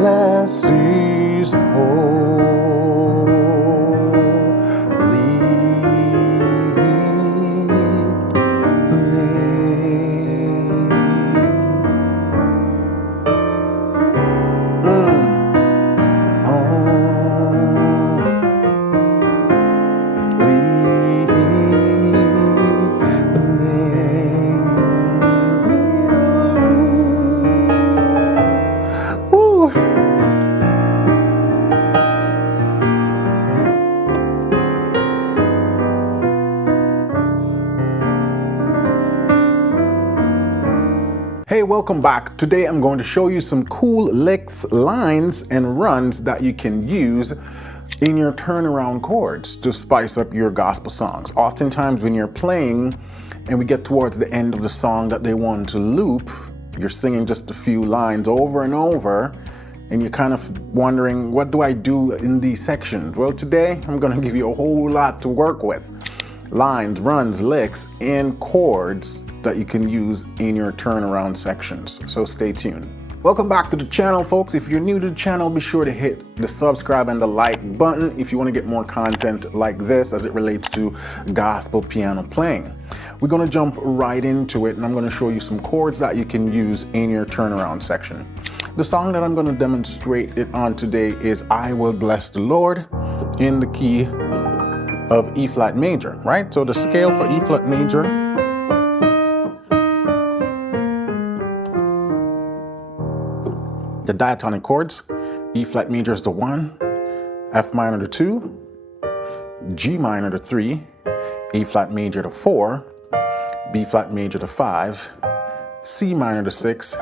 bless His Hey, welcome back. Today I'm going to show you some cool licks, lines, and runs that you can use in your turnaround chords to spice up your gospel songs. Oftentimes when you're playing and we get towards the end of the song that they want to loop, you're singing just a few lines over and over, and you're kind of wondering, what do I do in these sections? Well, today I'm going to give you a whole lot to work with. Lines, runs, licks, and chords that you can use in your turnaround sections. So stay tuned. Welcome back to the channel, folks. If you're new to the channel, be sure to hit the subscribe and the like button if you want to get more content like this as it relates to gospel piano playing. We're going to jump right into it, and I'm going to show you some chords that you can use in your turnaround section. The song that I'm going to demonstrate it on today is I Will Bless the Lord in the key of E flat major, right? So the scale for E flat major, the diatonic chords, E flat major is the 1, F minor the 2, G minor the 3, A flat major the 4, B flat major the 5, C minor the 6,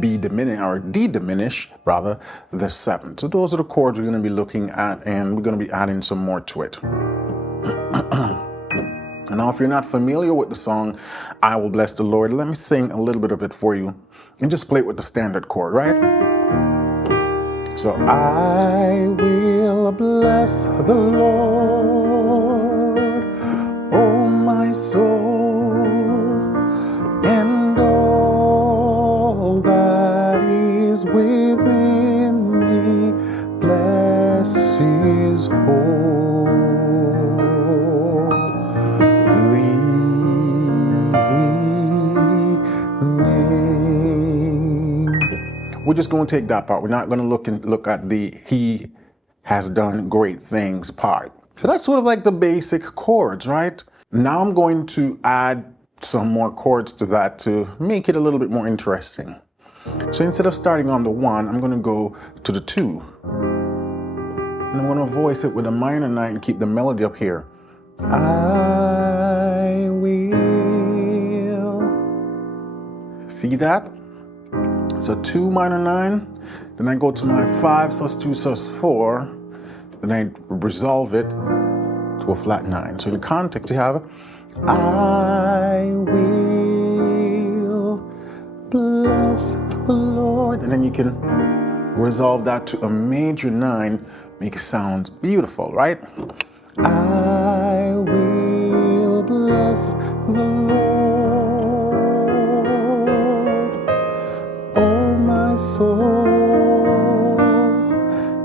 D diminished rather, the 7. So those are the chords we're going to be looking at, and we're going to be adding some more to it. Now, if you're not familiar with the song, I Will Bless the Lord, let me sing a little bit of it for you and just play it with the standard chord, right? So, I will bless the Lord, oh my soul, and all that is within me, bless His holy name. We're just going to take that part. We're not going to look at the He has done great things part. So that's sort of like the basic chords, right? Now I'm going to add some more chords to that to make it a little bit more interesting. So instead of starting on the 1, I'm going to go to the 2. And I'm going to voice it with a minor 9 and keep the melody up here. I will. See that? So 2 minor 9, then I go to my 5 sus 2 sus 4, then I resolve it to a flat 9. So in the context you have, I will bless the Lord, and then you can resolve that to a major 9, make it sound beautiful, right? I will bless the Lord, oh my soul,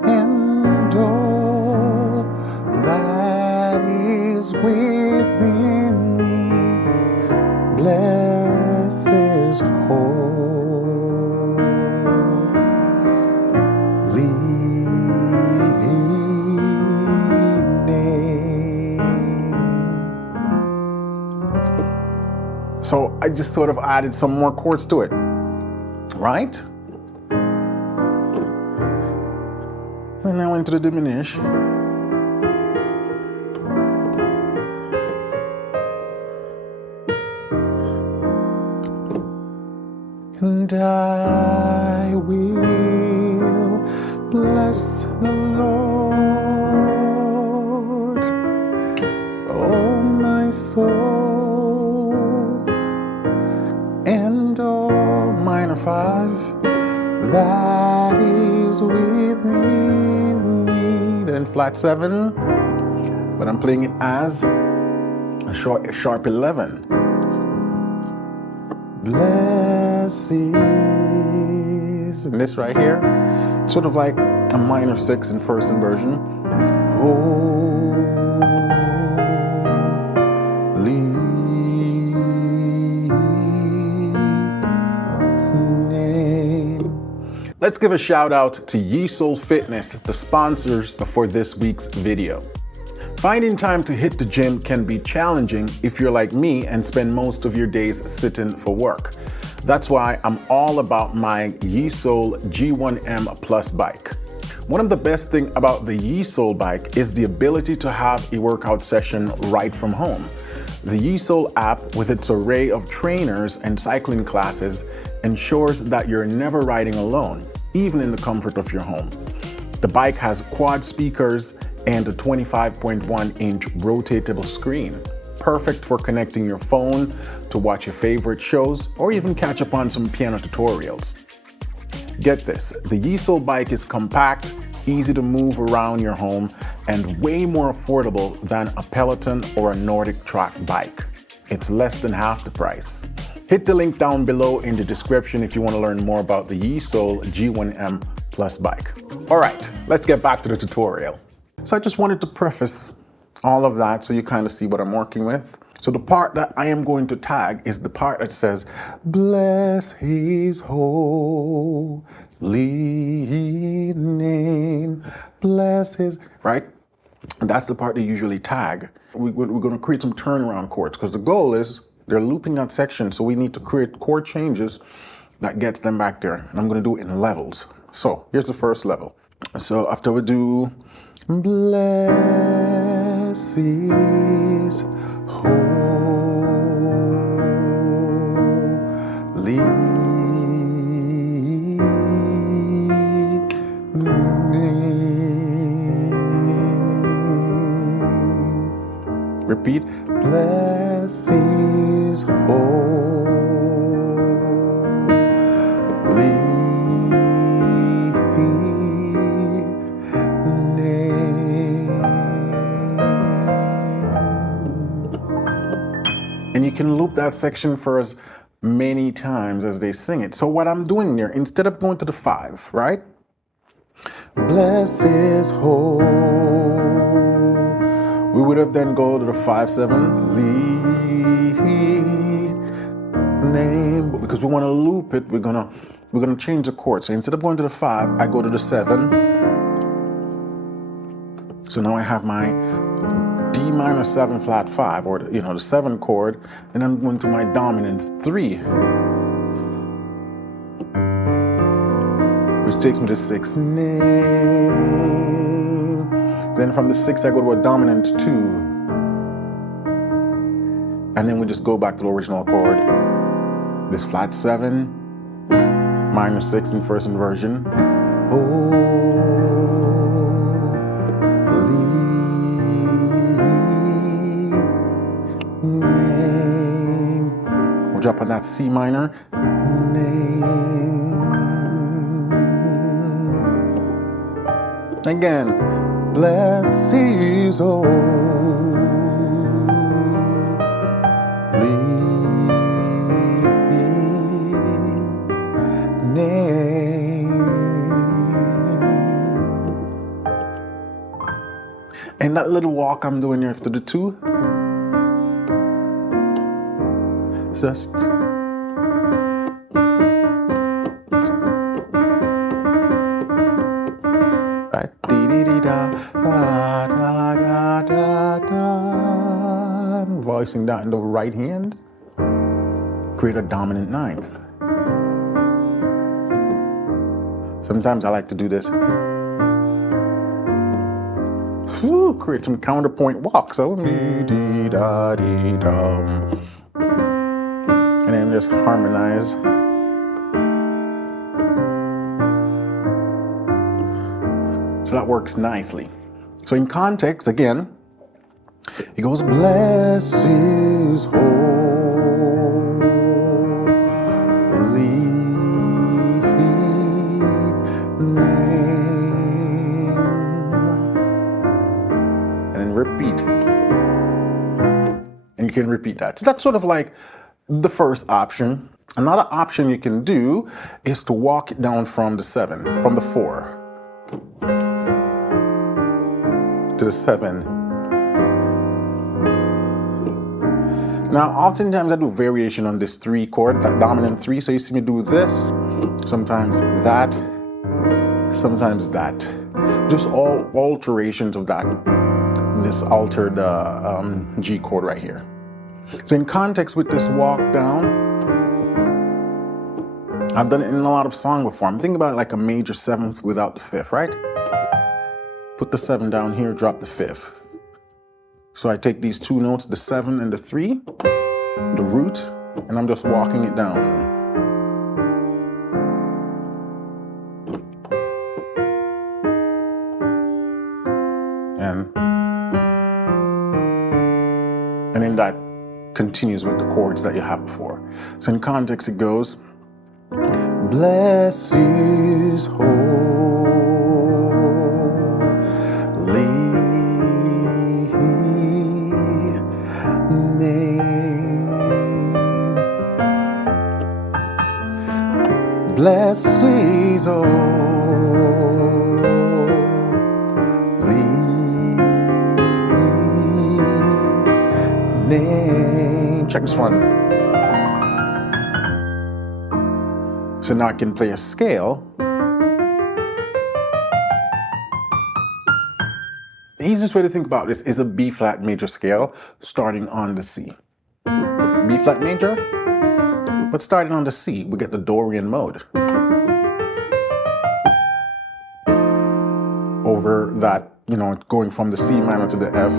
and all that is within me, bless His holy name. So I just sort of added some more chords to it, right? And now into the diminish. And I will bless the Lord, oh my soul, and all minor 5 that is within me. Then flat 7, but I'm playing it as a sharp 11. Bless His is, and this right here, sort of like a minor 6 in first inversion. Let's give a shout out to YeSoul Fitness, the sponsors for this week's video. Finding time to hit the gym can be challenging if you're like me and spend most of your days sitting for work. That's why I'm all about my YeSoul G1M Plus bike. One of the best things about the YeSoul bike is the ability to have a workout session right from home. The YeSoul app, with its array of trainers and cycling classes, ensures that you're never riding alone, even in the comfort of your home. The bike has quad speakers and a 25.1-inch rotatable screen, perfect for connecting your phone to watch your favorite shows or even catch up on some piano tutorials. Get this, the YeSoul bike is compact, easy to move around your home, and way more affordable than a Peloton or a Nordic track bike. It's less than half the price. Hit the link down below in the description if you want to learn more about the YeSoul G1M Plus bike. All right, let's get back to the tutorial. So I just wanted to preface all of that so you kind of see what I'm working with. So the part that I am going to tag is the part that says, bless his holy name, bless his, right? And that's the part they usually tag. We're going to create some turnaround chords because the goal is they're looping that section. So we need to create chord changes that gets them back there. And I'm going to do it in levels. So here's the first level. So after we do, bless his holy name. Repeat, bless his holy and you can loop that section for as many times as they sing it. So what I'm doing there, instead of going to the 5, right? Bless his whole. We would have then go to the 5/7 name, but because we want to loop it, we're gonna change the chord. So instead of going to the 5, I go to the 7. So now I have my D minor 7 flat 5, or the 7 chord, and I'm going to my dominant 3, which takes me to 6 name. Then from the 6 I go to a dominant 2, and then we just go back to the original chord. This flat 7, minor 6 in first inversion. We'll drop on that C minor. Name. Again, bless his holy name. And that little walk I'm doing here after the 2. Just right, dee dee da da da da da. Voicing that in the right hand. Create a dominant 9th. Sometimes I like to do this. Woo, create some counterpoint walk. So dee dee da dee da. And then just harmonize. So that works nicely. So in context, again, it goes, bless his holy name. And then repeat. And you can repeat that. So that's sort of like the first option. Another option you can do is to walk it down from the 7, from the 4 to the 7. Now, oftentimes I do variation on this 3 chord, that dominant 3. So you see me do this, sometimes that, sometimes that. Just all alterations of that, this altered G chord right here. So in context with this walk down, I've done it in a lot of songs before. I'm thinking about it like a major 7th without the 5th, right? Put the 7 down here, drop the 5th. So I take these 2 notes, the 7 and the 3, the root, and I'm just walking it down. And then that continues with the chords that you have before. So in context it goes, bless his holy name. Bless his name. Check this one. So now I can play a scale. The easiest way to think about this is a B flat major scale starting on the C. B flat major, but starting on the C, we get the Dorian mode. Over that, you know, going from the C minor to the F,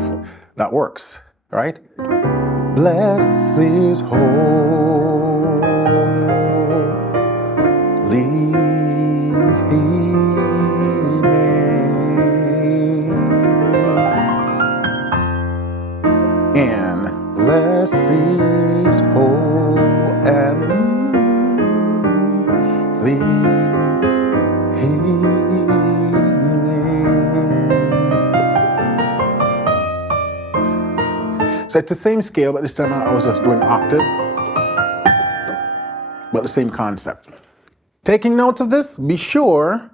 that works, right? Bless his holy name, and bless his holy name. So it's the same scale, but this time I was just doing octave, but the same concept. Taking notes of this, be sure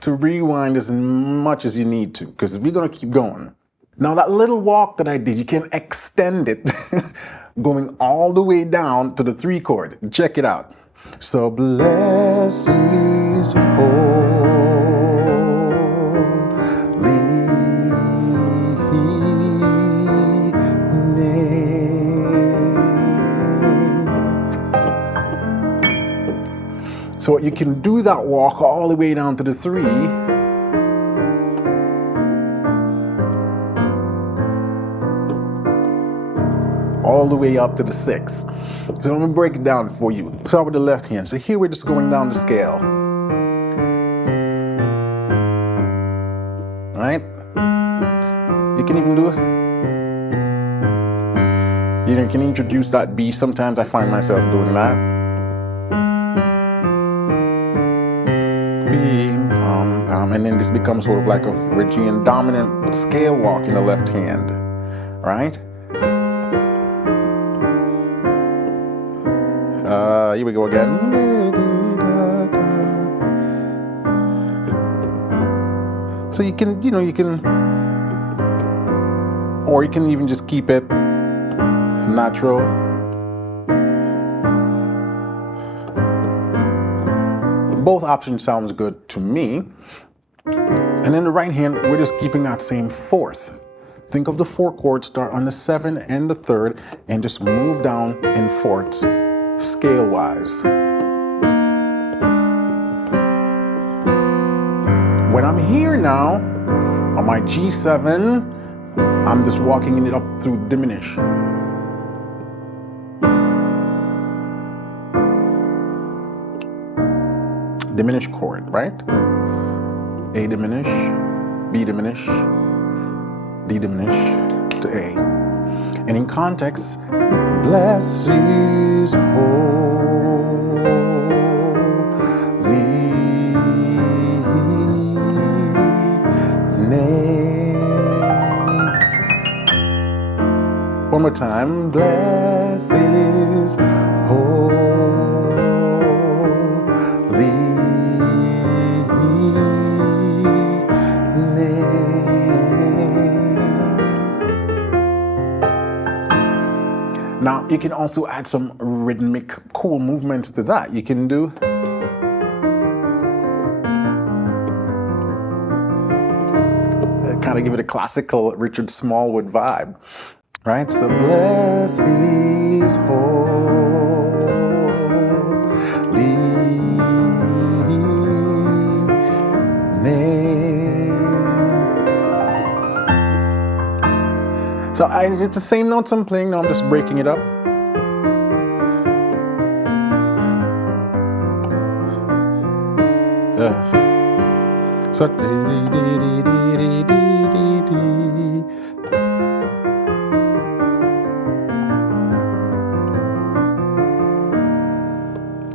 to rewind as much as you need to, because we're going to keep going. Now that little walk that I did, you can extend it going all the way down to the 3 chord. Check it out. So bless his holy name. So you can do that walk all the way down to the 3. All the way up to the 6. So let me break it down for you. Start with the left hand. So here we're just going down the scale. Right? You can even do it. You can introduce that B. Sometimes I find myself doing that. B, and then this becomes sort of like a Phrygian dominant scale walk in the left hand. Right? Here we go again. So you can, or you can even just keep it natural. Both options sounds good to me. And then the right hand, we're just keeping that same 4th. Think of the 4 chords, start on the 7 and the 3rd, and just move down in 4ths, scale-wise. When I'm here now, on my G7, I'm just walking it up through diminish. Diminish chord, right? A diminish, B diminish, D diminish to A. And in context, bless his holy name. One more time, bless his holy you can also add some rhythmic, cool movements to that. You can do kind of give it a classical Richard Smallwood vibe, right? So bless His holy name. So it's the same notes I'm playing now. I'm just breaking it up. So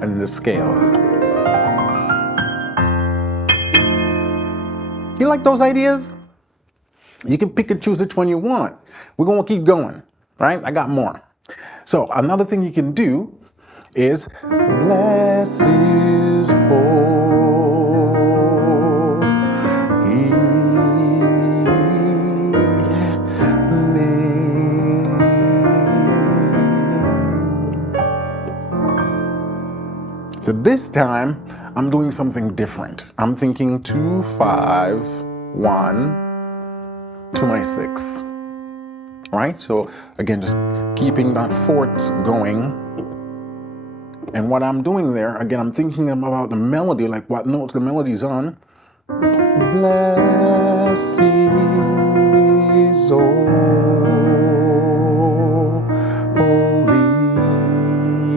and the scale. You like those ideas? You can pick and choose which one you want. We're gonna keep going, right? I got more. So another thing you can do is bless His holy name. So this time I'm doing something different. I'm thinking 2, 5, 1 to my 6. Right? So again, just keeping that fourth going. And what I'm doing there, again, I'm thinking about the melody, like what notes the melody's on. Bless His holy.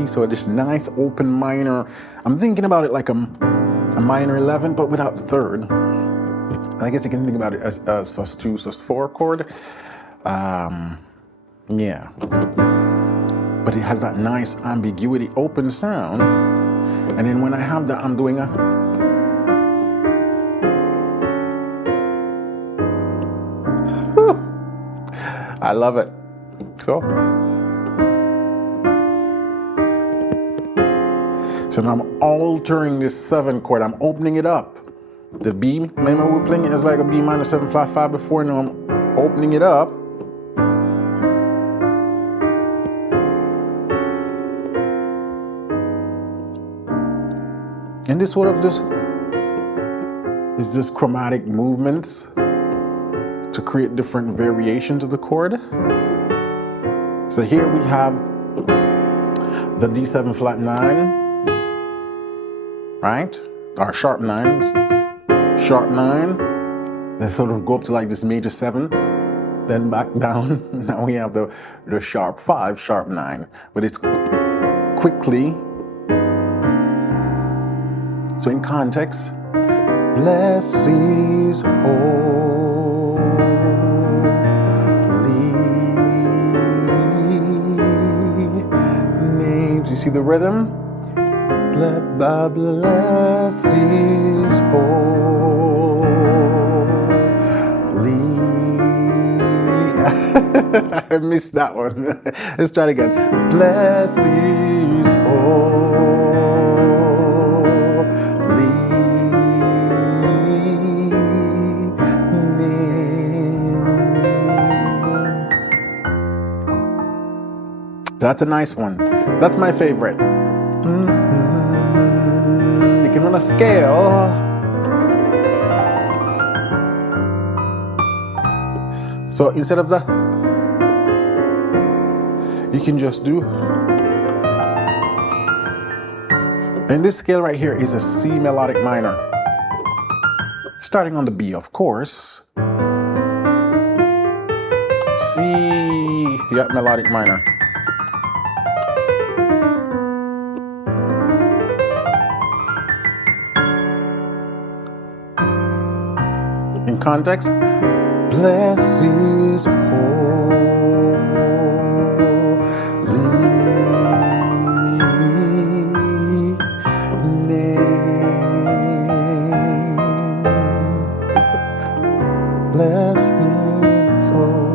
So this nice open minor. I'm thinking about it like a minor 11, but without the third. I guess you can think about it as sus2, sus4 chord. Yeah. But it has that nice ambiguity, open sound. And then when I have that, I'm doing a... I love it. So now I'm altering this 7 chord. I'm opening it up. The B, remember we're playing it as like a B minor 7 flat 5 before. Now I'm opening it up. And this sort of this is just chromatic movements to create different variations of the chord. So here we have the D7 flat 9, right? Or sharp 9s, sharp 9. Then sort of go up to like this major 7, then back down. Now we have the sharp 5, sharp 9, but it's quickly. So in context, bless His holy names. You see the rhythm? Bless His holy. I missed that one. Let's try it again. Bless His holy. That's a nice one. That's my favorite. You can run a scale. So instead of the, you can just do. And this scale right here is a C melodic minor. Starting on the B, of course. C, yeah, melodic minor. In context, bless His holy name. Bless His holy.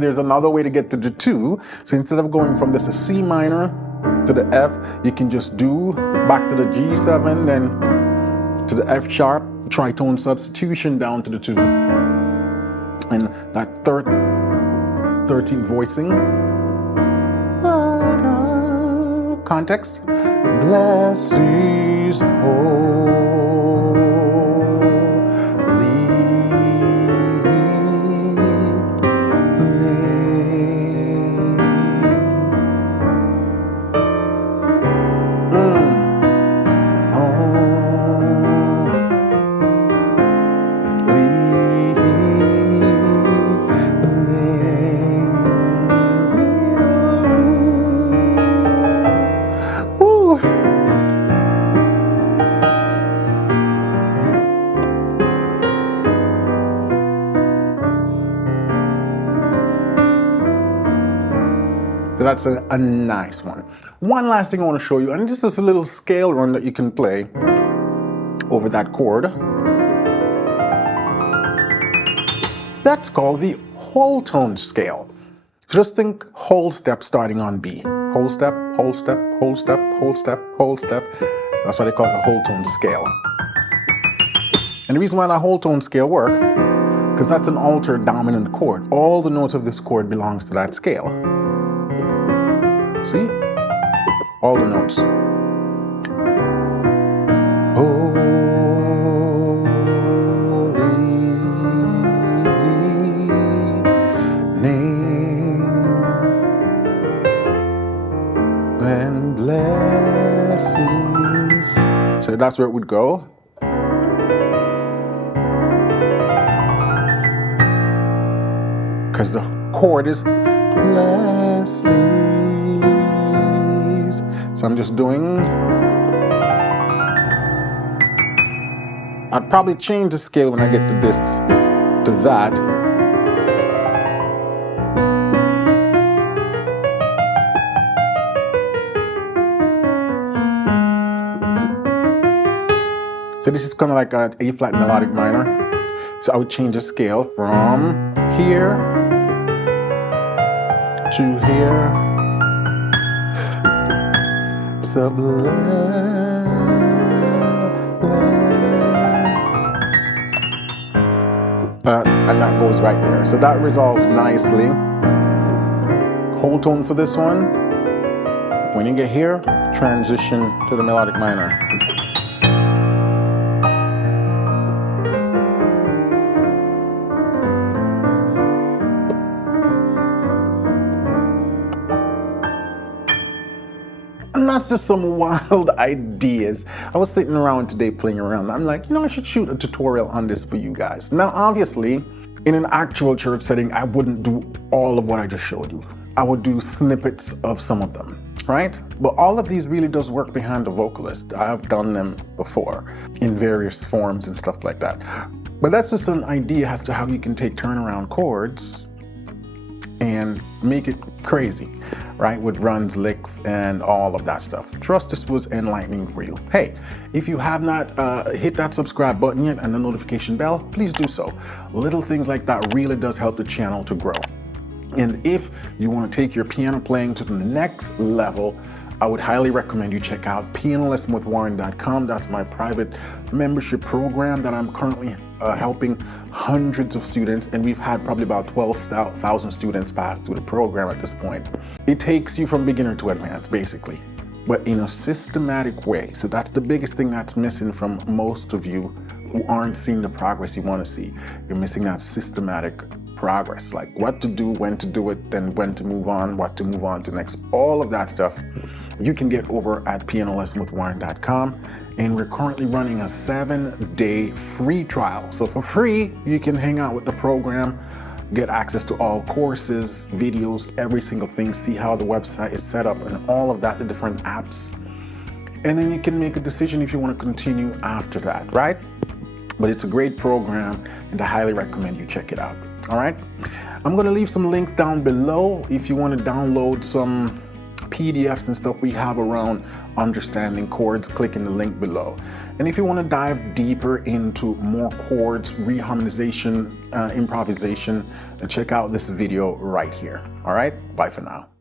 There's another way to get to the 2. So instead of going from this a C minor to the F, you can just do back to the G7, then to the F sharp, tritone substitution down to the 2. And that 13th voicing. Context. Bless his So that's a nice one. One last thing I want to show you, and this is a little scale run that you can play over that chord. That's called the whole tone scale. Just think whole step starting on B. Whole step, whole step, whole step, whole step, whole step. That's why they call it a whole tone scale. And the reason why that whole tone scale works, because that's an altered dominant chord. All the notes of this chord belongs to that scale. See? All the notes. And blessings. So that's where it would go. Because the chord is blessings. So I'm just doing. I'd probably change the scale when I get to this, to that. So this is kind of like an A flat melodic minor. So I would change the scale from here to here. So and that goes right there. So that resolves nicely. Whole tone for this one. When you get here, transition to the melodic minor. And that's just some wild ideas. I was sitting around today playing around. I'm like, I should shoot a tutorial on this for you guys. Now, obviously, in an actual church setting, I wouldn't do all of what I just showed you. I would do snippets of some of them, right? But all of these really does work behind the vocalist. I've done them before in various forms and stuff like that. But that's just an idea as to how you can take turnaround chords and make it crazy, right? With runs, licks, and all of that stuff. Trust this was enlightening for you. Hey, if you have not hit that subscribe button yet and the notification bell, please do so. Little things like that really does help the channel to grow. And if you want to take your piano playing to the next level, I would highly recommend you check out pianolessonwithwarren.com. That's my private membership program that I'm currently helping hundreds of students, and we've had probably about 12,000 students pass through the program at this point. It takes you from beginner to advanced, basically, but in a systematic way. So that's the biggest thing that's missing from most of you who aren't seeing the progress you want to see. You're missing that systematic progress, like what to do, when to do it, then when to move on, what to move on to next. All of that stuff you can get over at pianolessonwithwarren.com, and we're currently running a 7-day free trial. So for free, you can hang out with the program, get access to all courses, videos, every single thing, see how the website is set up and all of that, the different apps. And then you can make a decision if you want to continue after that, right? But it's a great program, and I highly recommend you check it out. All right, I'm going to leave some links down below if you want to download some PDFs and stuff we have around understanding chords. Click in the link below. And if you want to dive deeper into more chords, reharmonization, improvisation, check out this video right here. All right, bye for now.